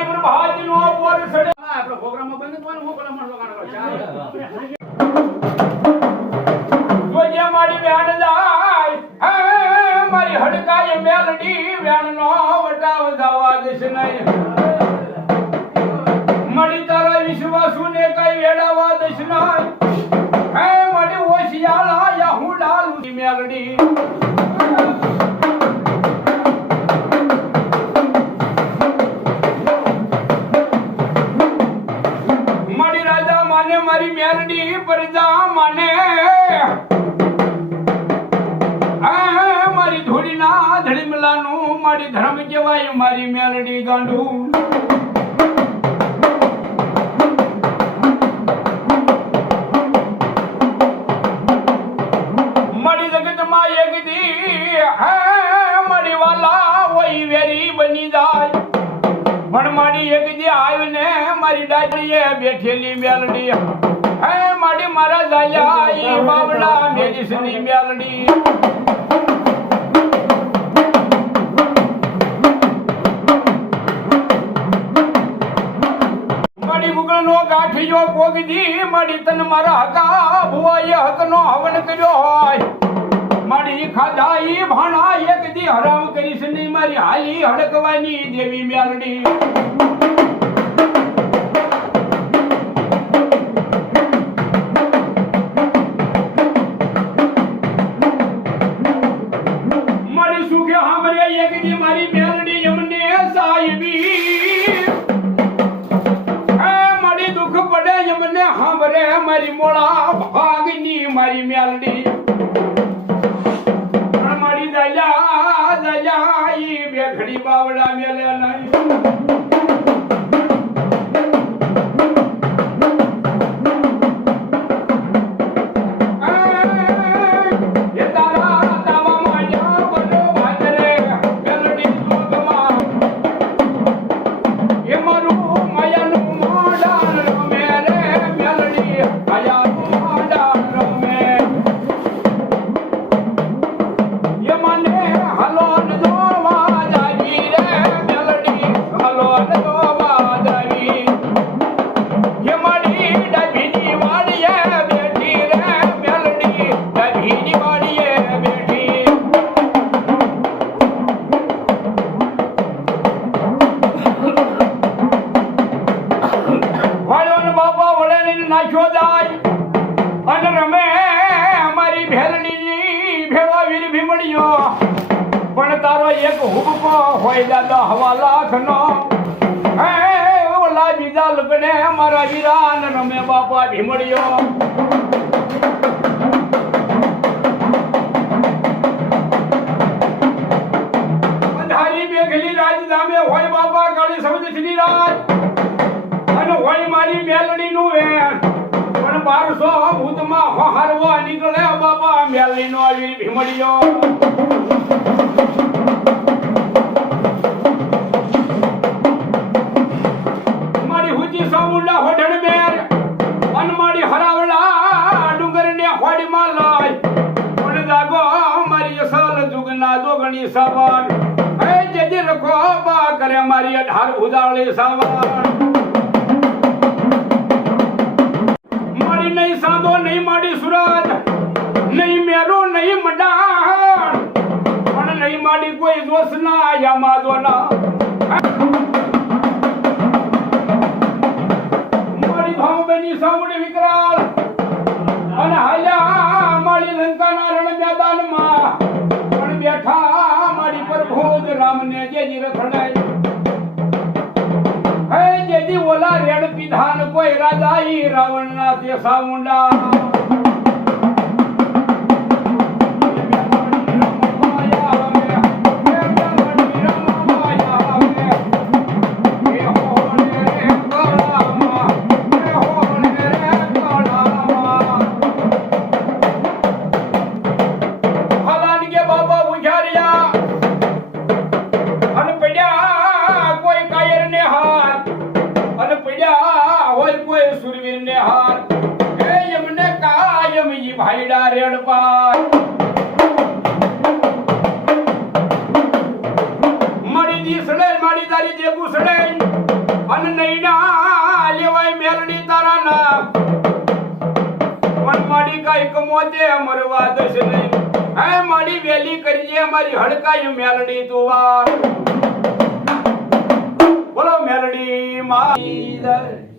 મારી પ્રભાતનો પોર સડે આપણો પ્રોગ્રામ બંધ થવાનો હું પેલા માણસો કાઢો જોજે મારી બેન જાય હે મારી હડકાય મેલડી વેણનો વટાવ દવા દેશ નહીં મળી તારા વિશ્વાસુ ને કઈ વેડાવા દેશ નહીં હે મળી ઓશિયાળા યા હું ડાલું મેલડી મારી મેલડી પરજા માને મારી ધોડીના ધડીમલાનું મારી ધર્મ કહેવાય મારી મેલડી ગાંડું મારી જગતમાં એક દી મારી વાલા હોય વેરી બની જાય પણ મારી એક દી આવીને મારી ડાળીએ બેઠેલી મેલડી હે મારી મારા જાયા ઈ બાવડા મેલીસની મેલડી મારી ગુગળનો ગાંઠિયો પોગદી મારી તન મારા હકા ભુવાએ હકનો હવન કર્યો હોય મારી ખાધા ઈ ભાણા એક દી હરામ કરીશ નહીં મારી હાલી હડકવાની દેવી મેલડી મારી સુખે હામરે એક દી મારી મેલડી એમને સાહેબી મારી દુઃખ પડે એમને હામરે મારી મોળા ભાગની મારી મેલડી બેખડી બાવડા મેલે નહીં નાખ્યો જાય અને રમે અમારી ભેલડીની ભેળો વીર ભીમડીયો પણ તારો એક હુબકો હોય દાદા હવા લાખનો હે ઓલા બીજા લગને મારા વીરાન રમે બાપા ભીમડીયો અંધારી બેગલી રાજ નામે હોય બાપા કાળી સમજ શ્રી રાજ અને હોય મારી મેલડીનું વેણ પણ 1200 ભૂતમાં હરવા નીકળે બાપા મેલડીનો આવી ભીમડીયો મારી હુજી સામુંડા હોઢણ બેર અને મારી હરાવડા ડુંગરને હોડીમાં લાય પણ જાગો મારી અસલ જુગના જોગણી સાવર હે જેજી રખો બા કરે મારી 18 ઉદાળી સાવર નહીં સાંધો નહીં માડી સુરત નહીં મેરો નહીં મડાણ પણ નહીં માડી કોઈ દોષ ના યામા દોના મારી ભાવ બની સામુડી વિકરાળ અને હાલ્યા મારી લંકાના રણ મેદાનમાં પણ બેઠા મારી પર ભોજ રામને જેજી રખડાય જેજી ઓલા રેડ પીધાન કોઈ રાજાઈ રાવણ ના તે સામુંડા સુરવીર ને હાથ એ એમને ધન નહીં ના લેવાય મેલડી તારા ના મન માડી કઈ કમોતે મરવા દશે નહીં હે માડી વેલી કરજે મારી હડકાઈ મેલડી તું વાર બોલો મેલડી મારી